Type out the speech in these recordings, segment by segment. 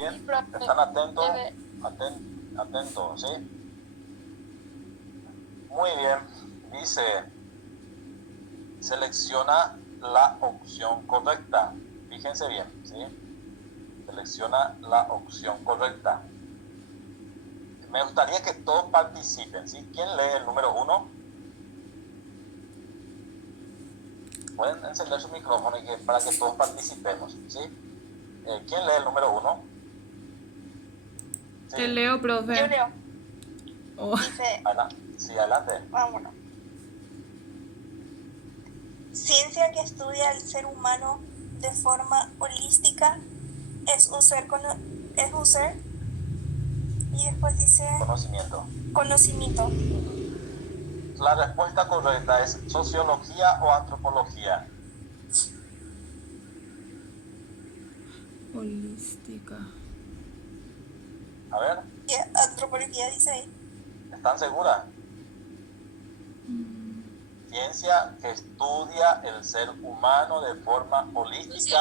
bien? profe. ¿Están atentos? Debe- Atentos, ¿sí? Muy bien. Dice, selecciona la opción correcta. Fíjense bien, ¿sí? Selecciona la opción correcta. Me gustaría que todos participen, ¿sí? ¿Quién lee el número 1? Pueden encender su micrófono para que todos participemos, ¿sí? ¿Quién lee el número 1? Te Sí, leo, profe. Yo leo. Oh, Dice, sí, adelante. vámonos. Ciencia que estudia al ser humano de forma holística es un ser, y después dice Conocimiento. conocimiento. La respuesta correcta es sociología o antropología. holística. A ver, Y antropología dice ahí. ¿están seguras? Ciencia que estudia el ser humano de forma holística,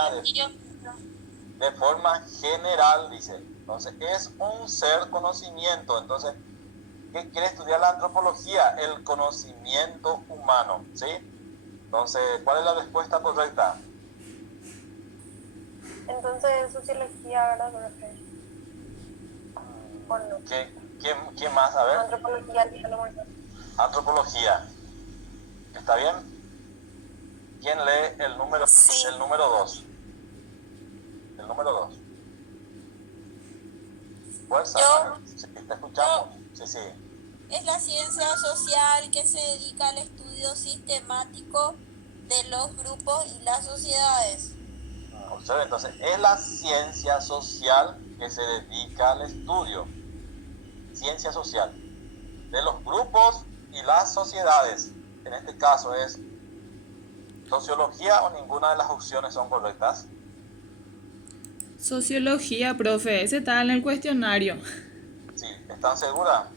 de forma general, dice. Entonces, es un ser conocimiento. Entonces, ¿qué quiere estudiar la antropología? El conocimiento humano, ¿sí? Entonces, ¿cuál es la respuesta correcta? Entonces, sociología, ¿verdad, profe? ¿O no? ¿Quién más? A ver, Antropología, a lo mejor. antropología. ¿Está bien? ¿Quién lee el número 2? Sí. El número 2. El número 2. Fuerza. Yo. Sí, te escuchamos. Sí. Es la ciencia social que se dedica al estudio sistemático de los grupos y las sociedades. Observe, entonces, es la ciencia social que se dedica al estudio. Ciencia social de los grupos y las sociedades. En este caso es sociología o ninguna de las opciones son correctas. Sociología, profe. Ese está en el cuestionario. Sí, ¿están seguras?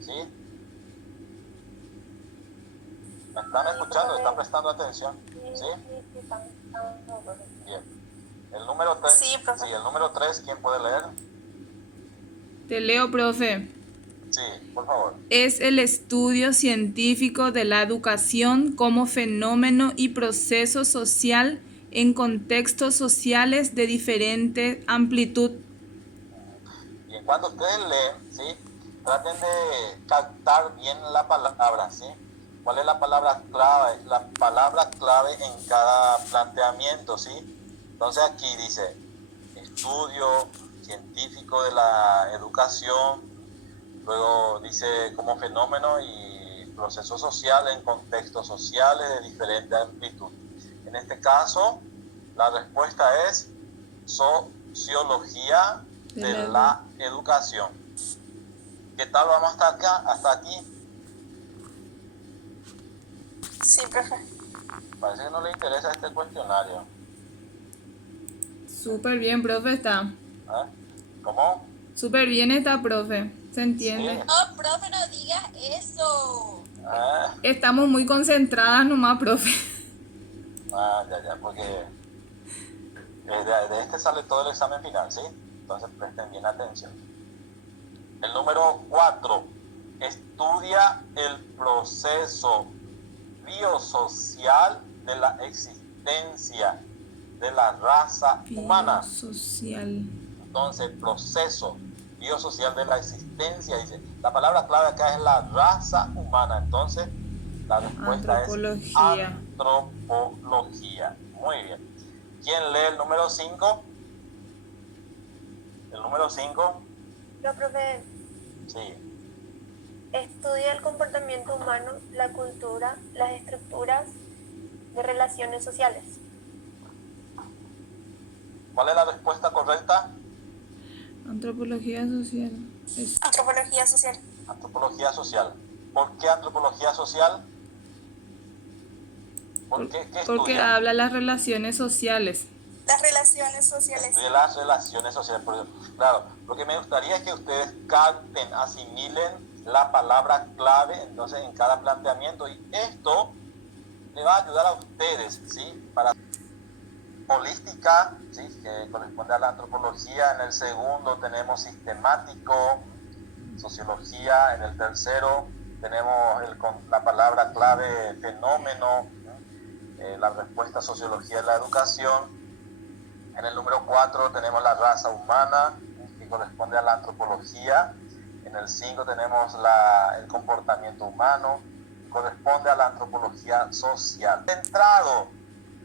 ¿Sí? ¿Me están escuchando? ¿Están prestando atención? ¿Sí? Bien. El número 3. Sí, profe. Sí, el número 3, ¿quién puede leer? Te leo, profe. Sí, por favor. Es el estudio científico de la educación como fenómeno y proceso social en contextos sociales de diferente amplitud. Bien, cuando ustedes leen, ¿sí? Traten de captar bien la palabra, ¿sí? ¿Cuál es la palabra clave? La palabra clave en cada planteamiento, ¿sí? Entonces aquí dice, estudio científico de la educación, luego dice como fenómeno y proceso social en contextos sociales de diferente amplitud. En este caso, la respuesta es sociología de la educación. ¿Qué tal vamos hasta acá, hasta aquí? Sí, profe. Parece que no le interesa este cuestionario. Súper bien, profe, está. ¿Cómo? Súper bien está, profe. Se entiende. Sí. No, profe, no digas eso. Estamos muy concentradas nomás, profe. Ya, porque de este sale todo el examen final, ¿sí? Entonces presten bien atención. El número 4, estudia el proceso biosocial de la existencia de la raza humana. Social. Entonces, proceso biosocial de la existencia, dice. La palabra clave acá es la raza humana. Entonces, la respuesta es antropología. Muy bien. ¿Quién lee el número 5? El número 5. No, profe, Sí. estudia el comportamiento humano, la cultura, las estructuras de relaciones sociales. ¿Cuál es la respuesta correcta? Antropología social. Antropología social. Antropología social. ¿Por qué antropología social? ¿Qué Porque estudia? habla las relaciones sociales. Las relaciones sociales. Estudia las relaciones sociales. Claro, lo que me gustaría es que ustedes capten, asimilen la palabra clave entonces en cada planteamiento, y esto le va a ayudar a ustedes, ¿sí? Para holística, ¿sí? Que corresponde a la antropología. En el segundo tenemos sistemático, sociología. En el tercero tenemos la palabra clave fenómeno, la respuesta sociología de la educación. En el número 4 tenemos la raza humana, que corresponde a la antropología. En el 5 tenemos el comportamiento humano, que corresponde a la antropología social. Centrado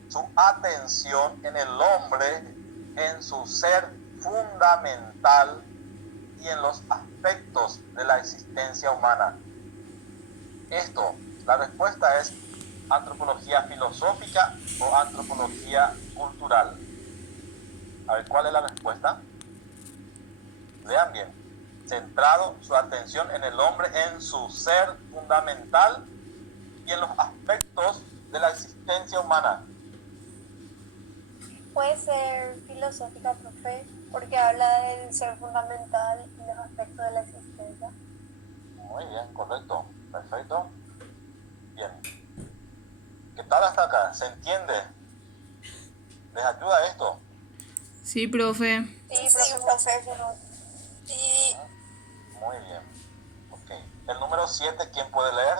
su atención en el hombre, en su ser fundamental y en los aspectos de la existencia humana. La respuesta es antropología filosófica o antropología cultural. A ver, ¿cuál es la respuesta? Vean bien. Centrado su atención en el hombre, en su ser fundamental y en los aspectos de la existencia humana. Puede ser filosófica, profe, porque habla del ser fundamental y los aspectos de la existencia. Muy bien, correcto. Perfecto. Bien. ¿Qué tal hasta acá? ¿Se entiende? ¿Les ayuda esto? Sí, profe. Sí, profe. Sí, Muy bien. Ok. El número 7, ¿quién puede leer?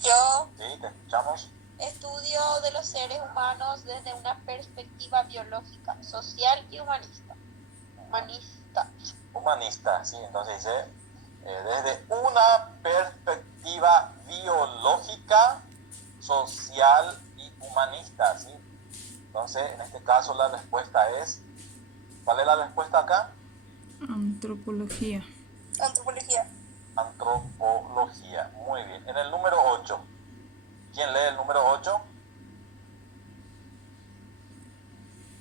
yo Sí, te escuchamos. estudio de los seres humanos desde una perspectiva biológica, social y humanista. Humanista, sí. Entonces dice, desde una perspectiva biológica, social y humanista, ¿sí? Entonces, en este caso la respuesta es, ¿cuál es la respuesta acá? Antropología. Antropología. Antropología. Muy bien. En el número 8. ¿Quién lee el número 8?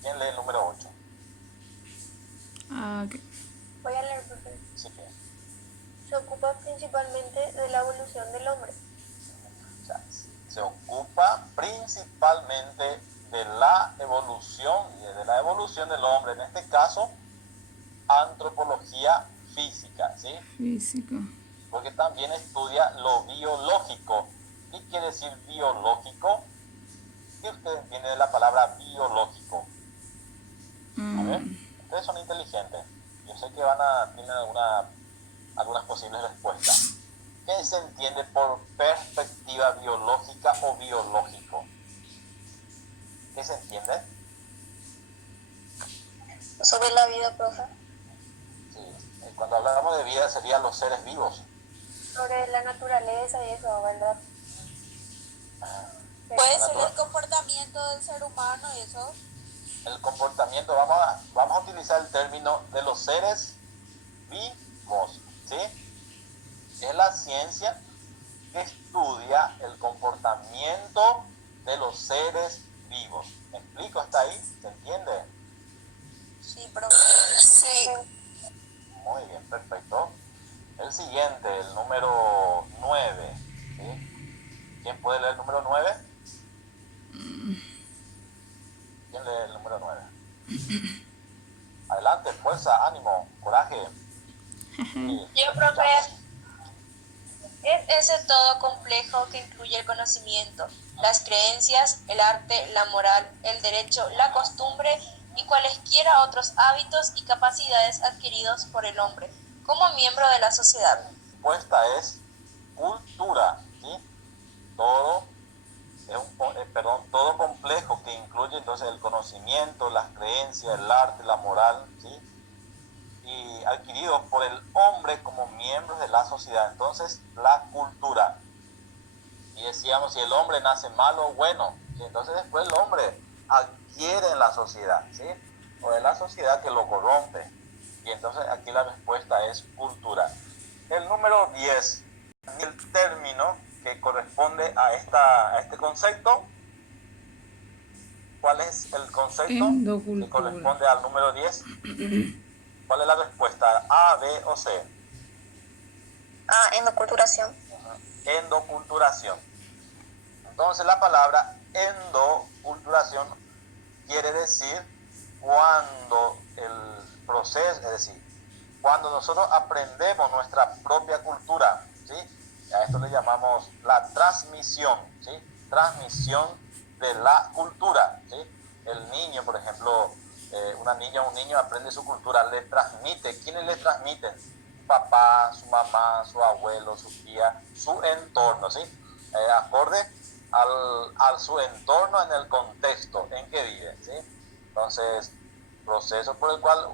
¿Quién lee el número 8? Ok. Voy a leer, profe. Sí, bien. Se ocupa principalmente de la evolución del hombre. O sea, se ocupa principalmente de la evolución y de la evolución del hombre. En este caso, antropología física, ¿sí? Física. Porque también estudia lo biológico. ¿Qué quiere decir biológico? ¿Qué usted entiende de la palabra biológico? A ver, ustedes son inteligentes. Yo sé que tienen algunas posibles respuestas. ¿Qué se entiende por perspectiva biológica o biológico? ¿Qué se entiende? Sobre la vida, profe. Sí. Cuando hablamos de vida serían los seres vivos. Sobre la naturaleza y eso, ¿verdad? Puede ser el comportamiento del ser humano y eso. El comportamiento, vamos a utilizar el término de los seres vivos, ¿sí? Es la ciencia que estudia el comportamiento de los seres vivos. ¿Me explico hasta ahí? ¿Se entiende? Sí, profe. Sí. Muy bien, perfecto. El siguiente, el número 9, ¿sí? ¿Quién puede leer el número 9? ¿Quién lee el número 9? Adelante, fuerza, ánimo, coraje. Sí. Yo, profe, es ese todo complejo que incluye el conocimiento, las creencias, el arte, la moral, el derecho, la costumbre y cualesquiera otros hábitos y capacidades adquiridos por el hombre como miembro de la sociedad. La respuesta es cultura, ¿sí? Todo complejo que incluye entonces el conocimiento, las creencias, el arte, la moral, ¿sí? Y adquiridos por el hombre como miembros de la sociedad. Entonces, la cultura. Y decíamos, si el hombre nace malo o bueno, ¿sí? Entonces después el hombre adquiere en la sociedad, ¿sí? O de la sociedad que lo corrompe. Y entonces aquí la respuesta es cultura. El número 10, el término que corresponde a este concepto. ¿Cuál es el concepto que corresponde al número 10? ¿Cuál es la respuesta? ¿A, B o C? Endoculturación. Endoculturación. Entonces la palabra endoculturación quiere decir cuando el proceso, es decir, cuando nosotros aprendemos nuestra propia cultura, ¿sí? A esto le llamamos la transmisión, ¿sí? Transmisión de la cultura, ¿sí? El niño, por ejemplo, una niña o un niño aprende su cultura, le transmite. ¿Quiénes le transmiten? Su papá, su mamá, su abuelo, su tía, su entorno, ¿sí? Acorde al su entorno en el contexto en que vive, ¿sí? Entonces, proceso por el cual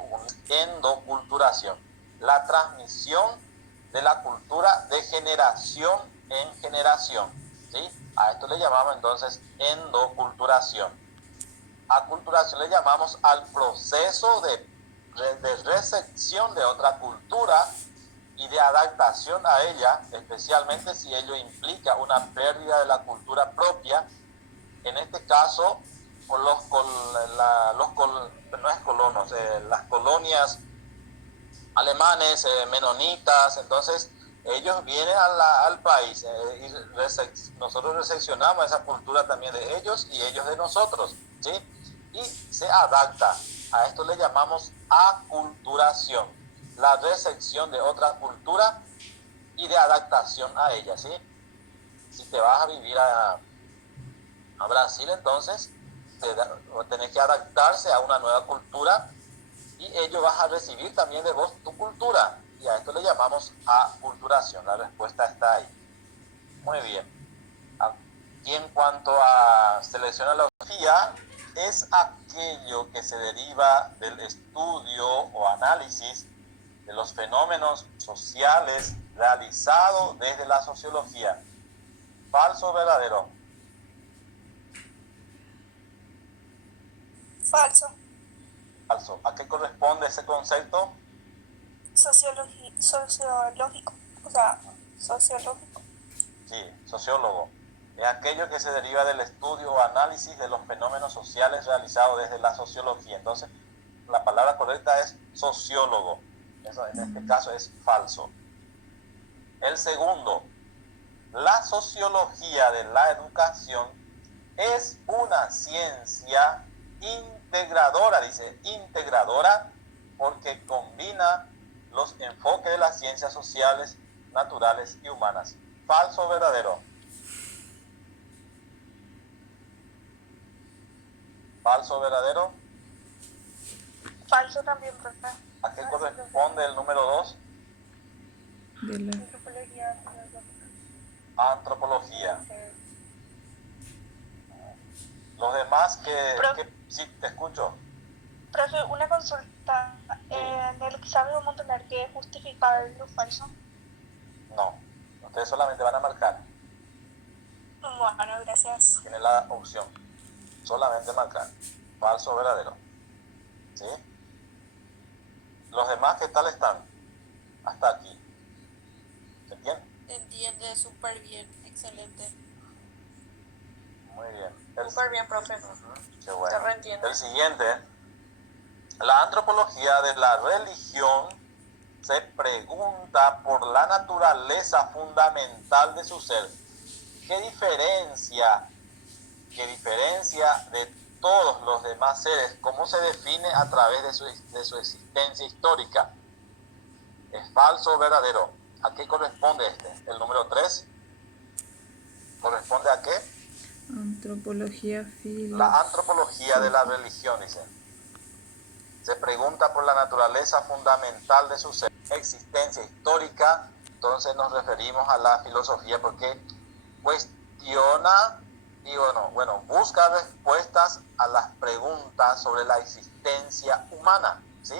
endoculturación, la transmisión de la cultura de generación en generación, ¿sí? A esto le llamamos entonces endoculturación. Aculturación le llamamos al proceso de recepción de otra cultura y de adaptación a ella, especialmente si ello implica una pérdida de la cultura propia, en este caso por las colonias alemanes, menonitas. Entonces ellos vienen al país y nosotros recepcionamos esa cultura también de ellos y ellos de nosotros, ¿sí? Y se adapta. A esto le llamamos aculturación, la recepción de otra cultura y de adaptación a ella, ¿sí? Si te vas a vivir a Brasil, entonces tenés que adaptarse a una nueva cultura y ello vas a recibir también de vos tu cultura, y a esto le llamamos aculturación. La respuesta está ahí. Muy bien. Aquí en cuanto a seleccionología, es aquello que se deriva del estudio o análisis de los fenómenos sociales realizado desde la sociología. ¿Falso o verdadero? Falso. Falso. ¿A qué corresponde ese concepto? Sociológico. O sea, sociológico. Sí, sociólogo. Es aquello que se deriva del estudio o análisis de los fenómenos sociales realizados desde la sociología. Entonces, la palabra correcta es sociólogo. Eso en este caso es falso. El segundo, la sociología de la educación es una ciencia integradora, dice integradora, porque combina los enfoques de las ciencias sociales, naturales y humanas. ¿Falso o verdadero? ¿Falso o verdadero? Falso también, profe. ¿A qué corresponde el número 2? De la... Antropología filosófica. Antropología. Los demás sí, te escucho. Profe, una consulta. En el examen vamos a tener que justificar lo falso. No, ustedes solamente van a marcar. Bueno, gracias. Tienen la opción. Solamente marcar. Falso o verdadero. ¿Sí? Los demás, ¿qué tal están? Hasta aquí. ¿Se entiende? Entiende súper bien, excelente. Muy bien. Súper bien, profe. Qué bueno. Se reentiende. El siguiente. La antropología de la religión se pregunta por la naturaleza fundamental de su ser. ¿Qué diferencia de todos los demás seres? ¿Cómo se define a través de su existencia histórica? ¿Es falso o verdadero? ¿A qué corresponde este? ¿El número 3? ¿Corresponde a qué? Antropología La antropología de la religión, dice. Se pregunta por la naturaleza fundamental de su ser. Existencia histórica, entonces nos referimos a la filosofía porque cuestiona y busca respuestas a las preguntas sobre la existencia humana, ¿sí?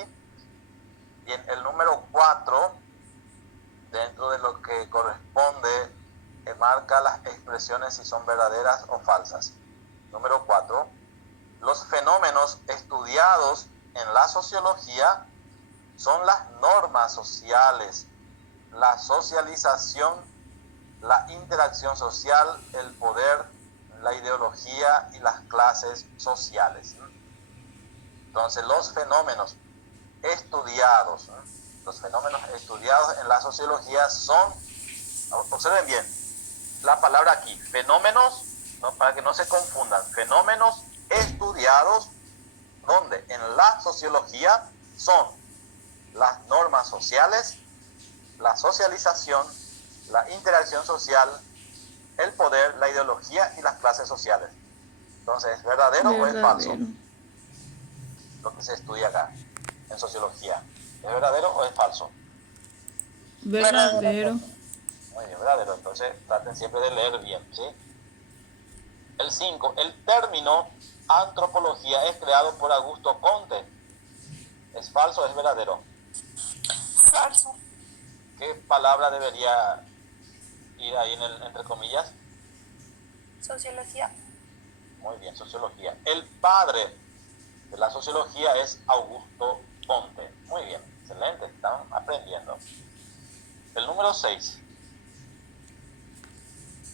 Bien, el número 4, dentro de lo que corresponde, marca las expresiones si son verdaderas o falsas. Número 4, los fenómenos estudiados en la sociología son las normas sociales, la socialización, la interacción social, el poder, la ideología y las clases sociales. Entonces, los fenómenos estudiados en la sociología son, observen bien, la palabra aquí, fenómenos, ¿no? Para que no se confundan, fenómenos estudiados, donde en la sociología son las normas sociales, la socialización, la interacción social, el poder, la ideología y las clases sociales. Entonces, ¿es verdadero o es falso? Verdadero. Lo que se estudia acá, en sociología. ¿Es verdadero o es falso? Verdadero. Muy bien, verdadero. Entonces, traten siempre de leer bien, ¿sí? El 5. El término antropología es creado por Augusto Comte. ¿Es falso o es verdadero? Falso. ¿Qué palabra debería ir ahí en el entre comillas? Sociología. Muy bien, sociología. El padre de la sociología es Augusto Comte. Muy bien, excelente, están aprendiendo. El número 6.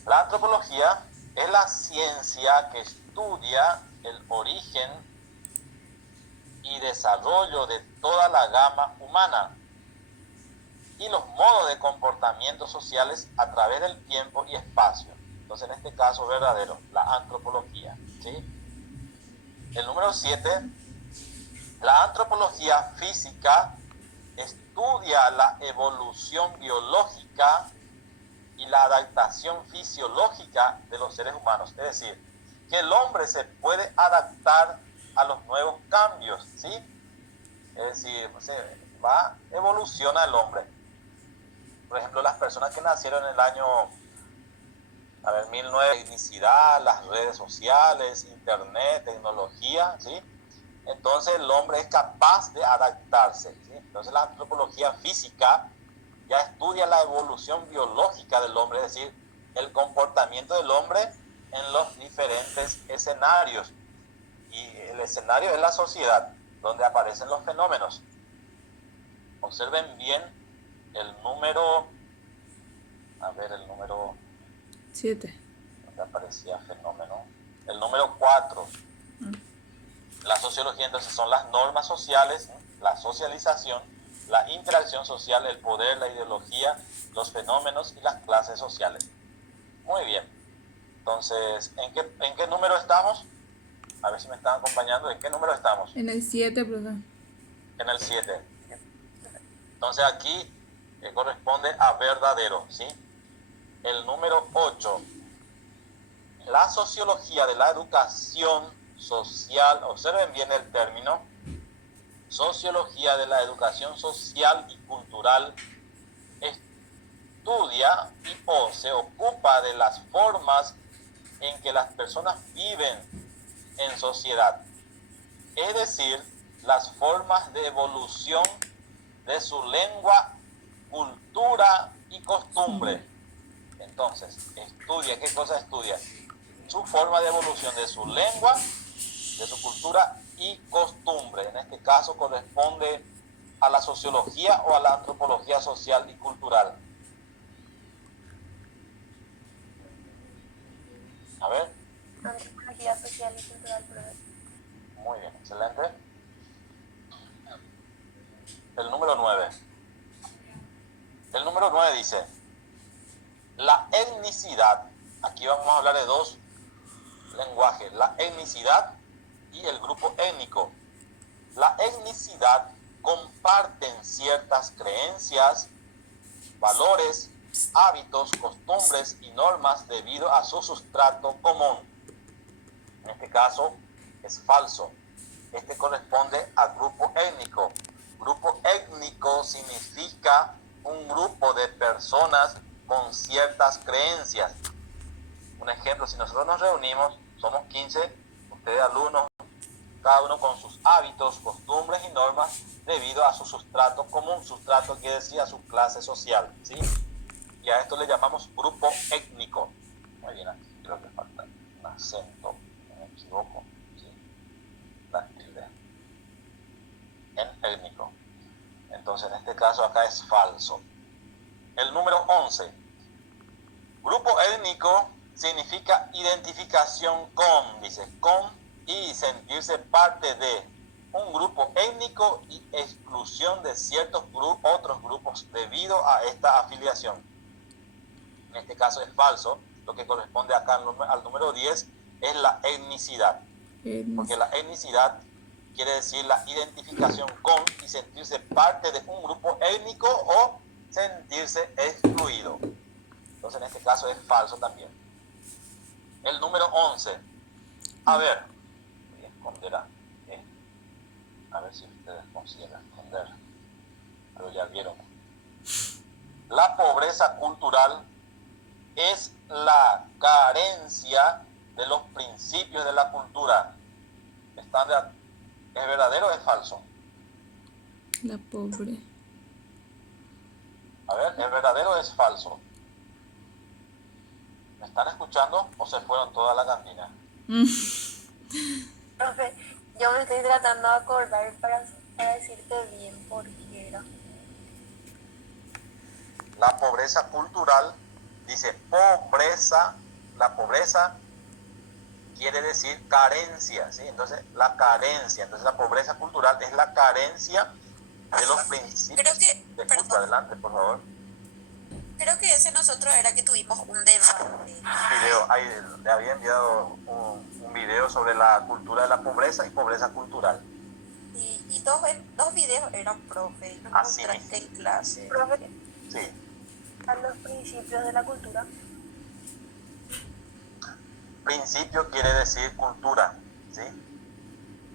La antropología es la ciencia que estudia el origen y desarrollo de toda la gama humana y los modos de comportamiento sociales a través del tiempo y espacio. Entonces, en este caso, verdadero, la antropología, ¿sí? El número 7, la antropología física estudia la evolución biológica y la adaptación fisiológica de los seres humanos. Es decir, que el hombre se puede adaptar a los nuevos cambios, ¿sí? Es decir, evoluciona el hombre. Por ejemplo, las personas que nacieron en el año 1900, tecnicidad, las redes sociales, internet, tecnología, ¿sí? Entonces el hombre es capaz de adaptarse, ¿sí? Entonces la antropología física ya estudia la evolución biológica del hombre, es decir, el comportamiento del hombre en los diferentes escenarios. Y el escenario es la sociedad, donde aparecen los fenómenos. Observen bien el número, el número 7. donde aparecía fenómeno, el número 4. La sociología entonces son las normas sociales, la socialización, la interacción social, el poder, la ideología, los fenómenos y las clases sociales. Muy bien. Entonces, ¿en qué número estamos? A ver si me están acompañando. ¿En qué número estamos? En el 7, profesor. En el 7. Entonces aquí corresponde a verdadero, ¿sí? El número 8. La sociología de la educación social, observen bien el término, sociología de la educación social y cultural, estudia o se ocupa de las formas en que las personas viven en sociedad, es decir, las formas de evolución de su lengua, cultura y costumbre. Entonces, estudia, ¿qué cosa estudia? Su forma de evolución de su lengua, de su cultura y costumbre. En este caso corresponde a la sociología o a la antropología social y cultural. A ver. Antropología social y cultural, profesor. Muy bien, excelente. El número 9. El número 9 dice, la etnicidad, aquí vamos a hablar de dos lenguajes, la etnicidad y el grupo étnico. La etnicidad comparten ciertas creencias, valores, hábitos, costumbres y normas debido a su sustrato común. En este caso es falso. Este corresponde al grupo étnico. Grupo étnico significa un grupo de personas con ciertas creencias. Un ejemplo, si nosotros nos reunimos, somos 15, ustedes alumnos, cada uno con sus hábitos, costumbres y normas debido a su sustrato común. Sustrato quiere decir a su clase social, ¿sí? Y a esto le llamamos grupo étnico. Muy bien, aquí creo que falta un acento, no me equivoco, ¿sí? La tilde. En étnico. Entonces, en este caso acá es falso. El número 11. Grupo étnico significa identificación con, dice, con y sentirse parte de un grupo étnico y exclusión de ciertos otros grupos debido a esta afiliación. En este caso es falso. Lo que corresponde acá al número 10 es la etnicidad. Porque la etnicidad quiere decir la identificación con y sentirse parte de un grupo étnico o sentirse excluido. Entonces en este caso es falso también. El número 11. A ver, voy a esconder a ver si ustedes consiguen esconder, pero ya vieron. La pobreza cultural es la carencia de los principios de la cultura. ¿Es verdadero o es falso? La pobre. A ver, ¿es verdadero o es falso? ¿Me están escuchando o se fueron toda la cantina? Profe, yo me estoy tratando de acordar para decirte bien por qué era. La pobreza cultural, dice pobreza, la pobreza quiere decir carencia, ¿sí? Entonces, la carencia, entonces la pobreza cultural es la carencia de los principios Creo que, de cultura. perdón, Adelante, por favor. creo que ese nosotros era que tuvimos un debate. Le había enviado un video sobre la cultura de la pobreza y pobreza cultural. Y dos videos eran profe, y los Así mostraste en clase. Profe, Sí. a los principios de la cultura. Principio quiere decir cultura, ¿sí?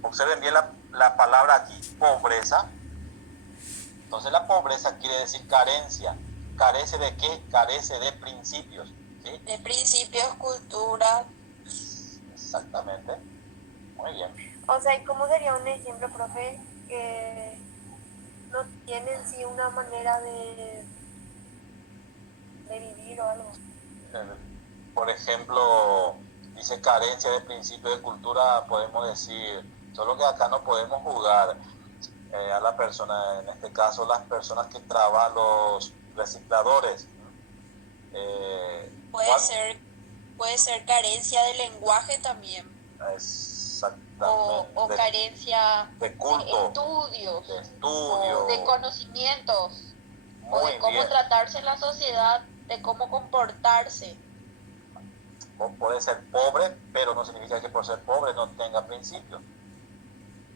Observen bien la palabra aquí, pobreza. Entonces la pobreza quiere decir carencia. ¿Carece de qué? Carece de principios, ¿sí? De principios, cultura. Exactamente. Muy bien. O sea, ¿cómo sería un ejemplo, profe, que no tienen sí una manera de vivir o algo? Por ejemplo, dice carencia de principios de cultura, podemos decir, solo que acá no podemos juzgar a la persona, en este caso las personas que trabajan, los recicladores. Puede ser carencia de lenguaje también. Exactamente. O carencia de culto, estudios, de estudio, de conocimientos, o muy de cómo bien. tratarse en la sociedad, de cómo comportarse. Puede ser pobre, pero no significa que por ser pobre no tenga principios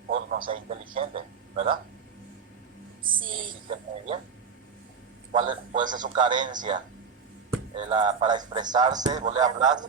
o no sea inteligente, ¿verdad? Sí. Hiciste muy bien. ¿Cuál puede ser su carencia? Para expresarse, vos le hablas